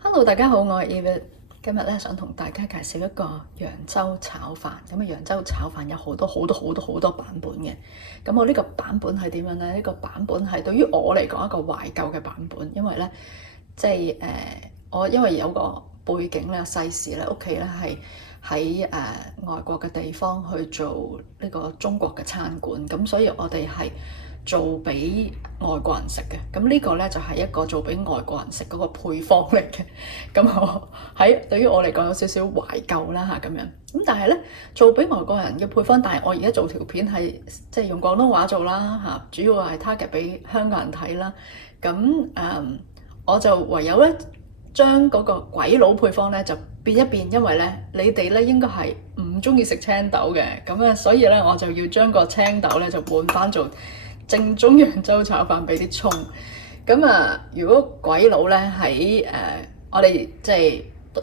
Hello，大家好，我係 Eva。今日咧想同大家介紹一個揚州炒飯。咁揚州炒飯有好多版本嘅。咁我呢個版本係點樣咧？呢個版本係對於我嚟講一個懷舊嘅版本，因為咧我因為有個背景咧，世事咧，屋企咧係喺外國嘅地方去做呢個中國嘅餐館，咁所以我哋係做俾外國人食嘅，咁呢個咧就係一個做俾外國人食嗰個配方嚟嘅。咁我對於我嚟講有少少懷舊啦嚇咁樣。咁但係咧做俾外國人嘅配方，但係我而家做條片係即係用廣東話做啦嚇，主要係 target 俾香港人睇啦。咁我就唯有咧將嗰個鬼佬配方咧就變一變，因為咧你哋咧應該係唔中意食青豆嘅，咁啊所以咧我就要將個青豆咧就換翻做正宗揚州炒飯俾啲葱。咁啊，如果鬼佬咧喺我哋即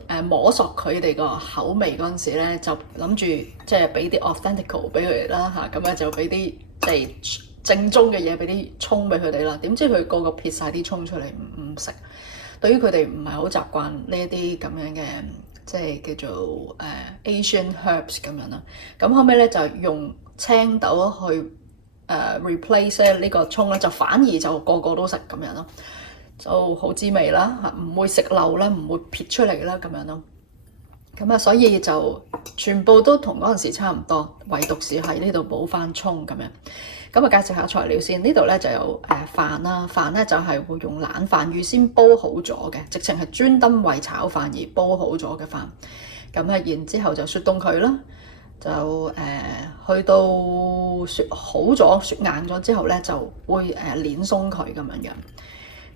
係摸索佢哋個口味嗰陣時咧，就諗住即係俾啲 authentic 俾佢哋啦嚇，咁咧就俾啲即係正宗嘅嘢俾啲葱俾佢哋啦。點知佢個撇晒啲葱出嚟唔食，對於佢哋唔係好習慣呢一啲咁樣嘅即係叫做Asian herbs 咁樣啦。咁後尾咧就用青豆去replace 呢個葱咧，就反而就個個都食咁樣咯，就好滋味啦嚇，唔會食漏啦，唔會撇出嚟啦咁樣咯。咁啊，所以就全部都同嗰陣時差唔多，唯獨是喺呢度補翻葱咁樣。咁啊，介紹下材料先。呢度咧就有飯啦，飯咧就係會用冷飯預先煲好咗嘅，直情係專登為炒飯而煲好咗嘅飯。咁啊，然之後就雪凍佢啦。就去到雪好咗、雪硬咗之後咧，就會攣鬆佢咁樣樣。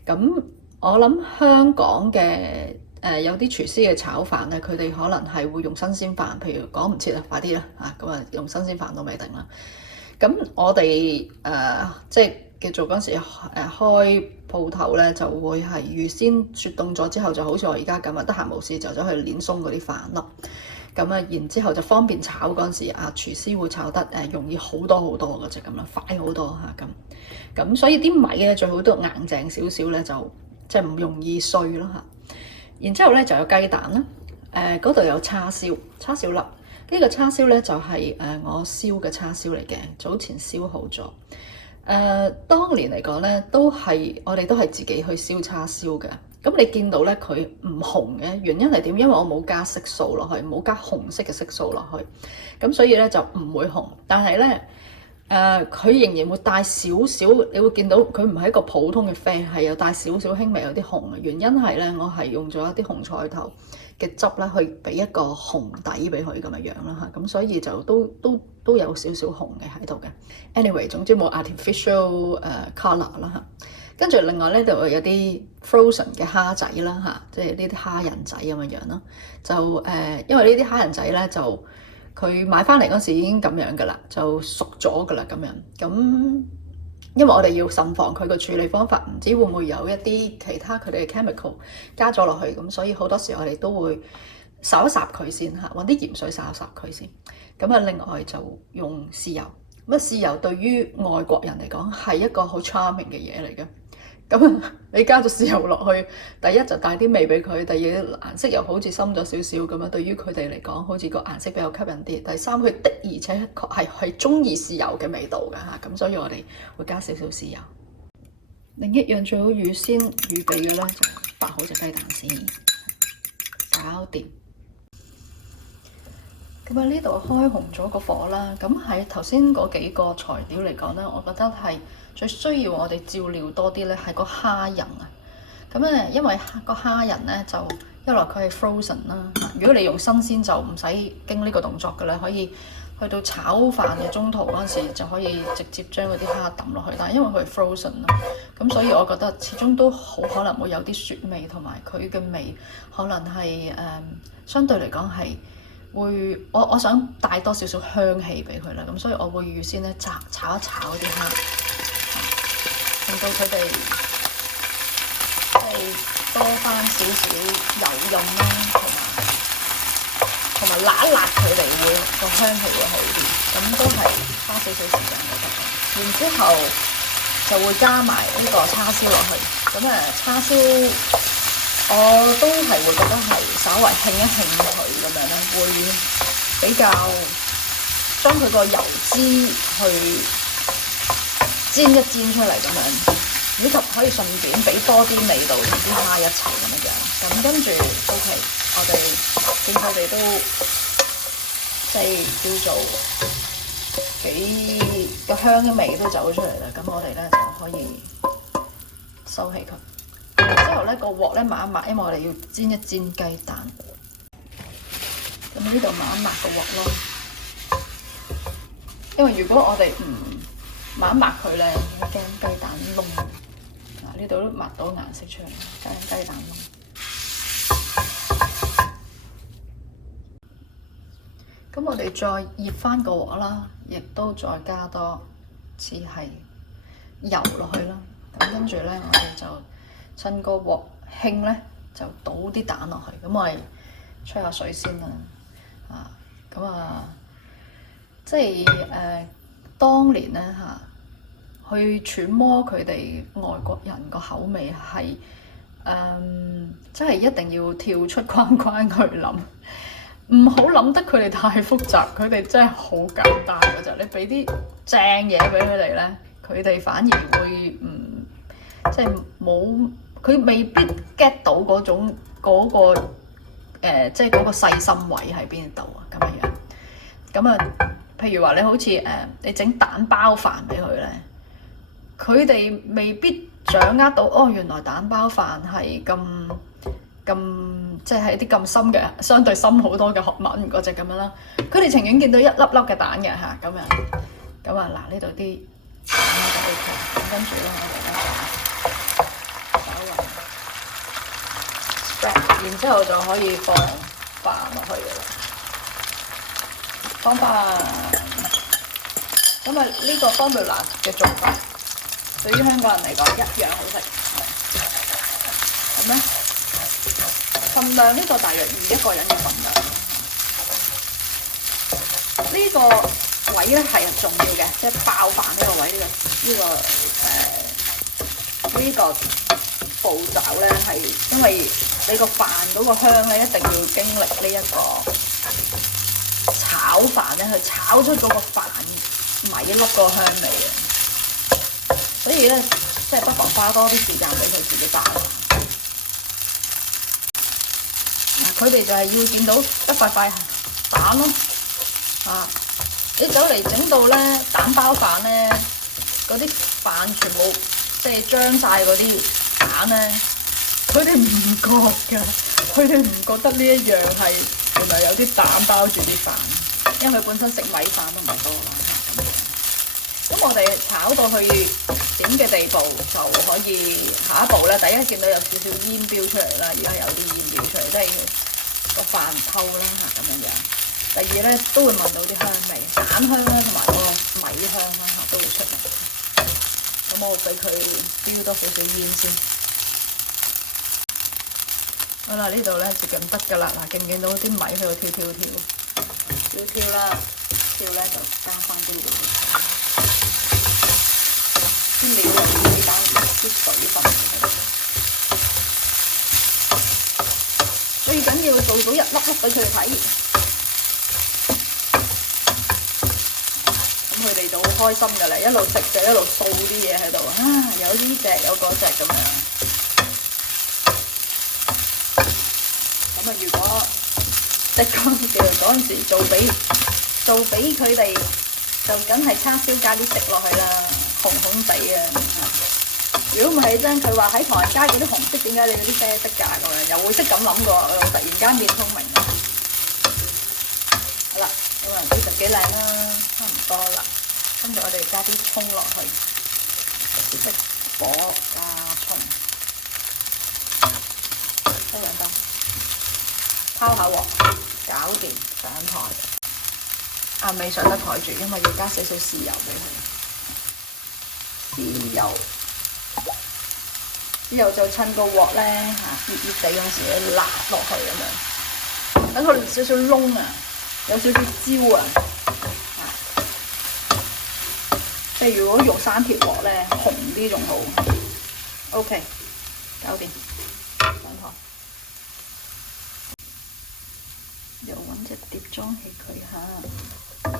咁我諗香港嘅有啲廚師嘅炒飯咧，佢哋可能係會用新鮮飯，譬如講唔切啦，快啲啦嚇，咁啊用新鮮飯都未定啦。咁我哋即係叫做嗰陣時開鋪頭咧，就會係預先雪凍咗之後，就好似我而家咁啊，得閒無事就走去攣鬆嗰啲飯粒。咁啊，然之後就方便炒嗰陣時，廚師會炒得容易好多嗰隻咁啦，快好多嚇咁。咁所以啲米咧最好都硬淨少少咧，就即係唔容易碎咯嚇。然之後咧就有雞蛋啦，嗰度有叉燒粒。呢個叉燒咧就係我燒嘅叉燒嚟嘅，早前燒好咗。當年嚟講咧，我哋都係自己去燒叉燒嘅。咁你見到咧佢唔紅嘅原因係點？因為我冇加色素落去，冇加紅色嘅色素落去，咁所以咧就唔會紅。但係咧佢仍然會帶少少，你會見到佢唔係一個普通嘅啡，係有帶少少輕微有啲紅嘅。原因係咧，我係用咗一啲紅菜頭嘅汁咧，去俾一個紅底俾佢咁嘅樣啦嚇。咁所以就都有少少紅嘅喺度嘅。Anyway， 總之冇 artificial colour 啦嚇。跟住另外呢度有啲 frozen 嘅蝦仔啦嚇，即係呢啲蝦仁仔咁嘅樣咯。就因為呢啲蝦仁仔咧，就佢買翻嚟嗰時已經咁樣噶啦，就熟咗噶啦咁樣。咁因為我哋要慎防佢個處理方法，唔知會唔會有一啲其他佢哋嘅 chemical 加咗落去，咁所以好多時我哋都會烚一烚佢先嚇，揾啲鹽水烚一烚佢先。咁啊，另外就用豉油。咁啊，豉油對於外國人嚟講係一個好 charming 嘅嘢嚟嘅。咁你加咗豉油落去，第一就帶啲味俾佢，第二顏色又好似深咗少少咁樣，對於佢哋嚟講好似個顏色比較吸引啲。第三，佢的而且確係中意豉油嘅味道㗎嚇，咁所以我哋會加少少豉油。另一樣最好預先預備嘅咧，就發好隻雞蛋先，搞掂。咁啊，呢度開紅咗個火啦。咁喺頭先嗰幾個材料嚟講咧，我覺得係最需要我哋照料多啲咧，係個蝦仁啊。咁咧，因為個蝦仁咧就一來佢係 frozen 啦。如果你用新鮮就唔使經呢個動作嘅啦，可以去到炒飯嘅中途嗰陣時就可以直接將嗰啲蝦抌落去。但係因為佢係 frozen 啦，咁所以我覺得始終都好可能會有啲雪味，同埋佢嘅味可能係相對嚟講係。我想帶多少少香氣俾佢啦，咁所以我會預先咧炒一炒啲蝦，令到佢哋即係多翻少少油潤啦，同埋辣一辣佢哋會個香氣會好啲，咁都係花少少時間就得。然之後就會加埋呢個叉燒落去，咁叉燒我都係微興一興佢咁樣咧，會比較將佢個油脂去煎一煎出嚟咁樣，以及可以順便俾多啲味道同啲蝦一齊咁樣。咁跟住 OK， 我哋見佢哋都即係叫做幾個香嘅味都走出嚟啦。咁我哋咧就可以收起佢。之後咧個鑊咧抹一抹，因為我哋要煎一煎雞蛋。咁呢度抹一抹個鑊咯，因為如果我哋唔抹一抹佢咧，驚雞蛋燶。嗱，呢度都抹到顏色出嚟，驚雞蛋燶。咁我哋再熱翻個鑊啦，亦都再加多似係油落去啦。咁跟住咧，我哋就趁個鑊興咧，就倒啲蛋落去。咁我哋吹下水先啦。咁即係當年咧去揣摩佢哋外國人個口味係即係一定要跳出框框去諗，唔好諗得佢哋太複雜。佢哋真係好簡單嘅啫，你俾啲正嘢俾佢哋咧，佢哋反而會即係冇，佢未必 get 到嗰種即係嗰個細心位喺邊度啊，咁樣。咁譬如話你好似你整蛋包飯俾佢咧，佢哋未必掌握到哦，原來蛋包飯係咁即係一啲咁深嘅，相對深好多嘅學問嗰隻咁樣啦。佢哋情願見到一粒粒嘅蛋嘅咁樣。咁嗱呢度啲蛋就 OK， 咁跟住咧我哋咧然之後就可以放飯落去嘅啦，放飯。咁呢個 formula 嘅做法，對於香港人嚟講一樣好食。咁咧，份量呢個大約一個人嘅份量。呢個位咧係重要嘅，即係爆飯呢個位，呢個步驟咧係因為你個飯嗰個香咧，一定要經歷呢一個炒飯咧，去炒出嗰個飯米粒個香味嘅。所以咧，即係不妨花多啲時間俾佢自己炸。佢哋就係要見到一塊塊蛋咯。你走嚟整到咧蛋包飯咧，嗰啲飯全部即係張晒嗰啲蛋咧。佢哋唔覺㗎，佢哋唔覺得呢一樣係原來有啲蛋包住啲飯，因為佢本身食米飯都唔多啦。咁我哋炒到去點嘅地步就可以下一步咧。第一見到有少少煙飆出嚟啦，而家有啲煙飆出嚟，即係個飯透啦咁樣。第二咧都會聞到啲香味，蛋香啦同埋嗰個米香啦都會出嚟。咁我俾佢飆多少少煙先。好啦，呢度咧接近得㗎啦。嗱，見唔見到啲米喺度跳啦？跳咧就加翻啲料，啲料又要俾翻啲水分喺度。最緊要做到一粒粒俾佢哋睇，咁佢哋就好開心㗎啦。一路食就一路掃啲嘢喺度有呢隻有嗰隻咁樣。咁如果即係嗰陣時做俾佢哋，就梗係叉燒加啲色落去啦，紅紅地嘅。如果唔係真，佢話喺唐人街嗰啲紅色，點解你嗰啲啡色㗎？咁樣又會識咁諗過，突然間變聰明。好啦，咁啊，其實幾靚啦，差唔多啦。跟住我哋加啲葱落去，熄火加葱，一兩燈。拋下鑊，搞掂上台。未上得台住，因為要加少少豉油俾佢。豉油就趁個鑊咧熱熱地嗰陣時，辣落去咁樣，等佢少少燶有少少焦即係如果用生鐵鑊咧，紅啲仲好。OK， 搞掂上台。碟裝起佢嚇，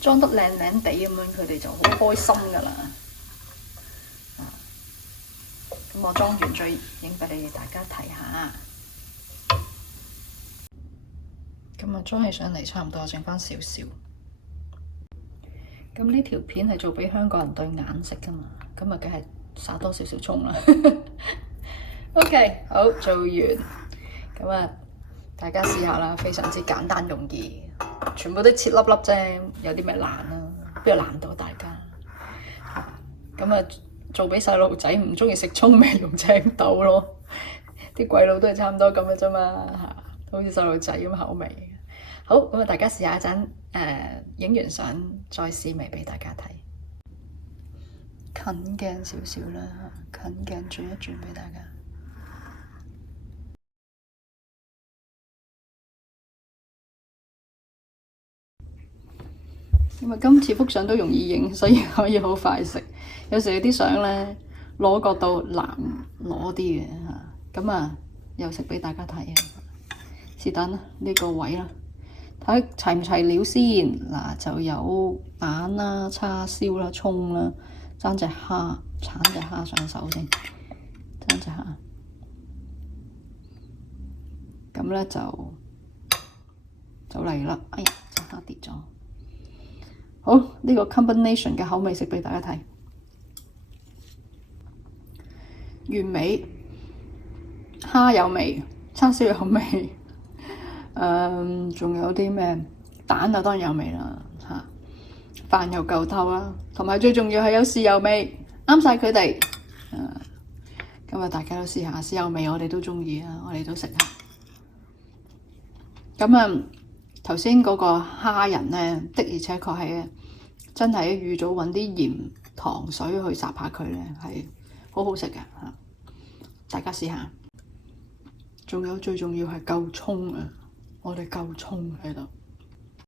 裝得靚靚地咁樣，佢哋就好開心㗎啦。咁我裝完再影俾你哋大家睇下。咁啊，裝起上嚟差唔多，剩翻少少。咁呢條片係做俾香港人對眼食㗎嘛，咁啊梗係灑多少少葱啦。OK， 好，做完。咁啊，大家試下啦，非常之簡單容易，全部都切粒粒啫，有啲咩難啊？邊度難到大家？咁啊，做俾細路仔唔中意食葱咪用青豆咯，啲鬼佬都係差唔多咁嘅啫嘛，好似細路仔咁口味。好，咁啊，大家試下一陣，影完相再試味俾大家睇。近鏡少少啦，近鏡轉一轉俾大家。因為今次幅相都容易影，所以可以好快食。有時有啲相咧攞角度難攞啲嘅嚇，咁啊又食俾大家睇啊！是但啦，呢個位啦。睇齊唔齊料先嗱，就有蛋啦、叉燒啦、葱啦，爭隻蝦，鏟隻蝦上手先，爭隻蝦。咁咧就嚟啦！哎呀，隻蝦跌咗。好，呢個 combination 嘅口味食俾大家睇，完美，蝦有味，叉燒有味。仲有啲咩蛋啊？當然有味啦嚇，飯又夠透啦，同埋最重要係有豉油味，啱晒佢哋。今日大家都試下豉油味，我哋都中意啊，我哋都食下。咁啊，頭先嗰個蝦仁咧，的而且確係真係預早揾啲鹽糖水去烚下佢咧，係好好食嘅嚇。大家試下。仲有最重要係夠葱啊！我哋夠葱喺度。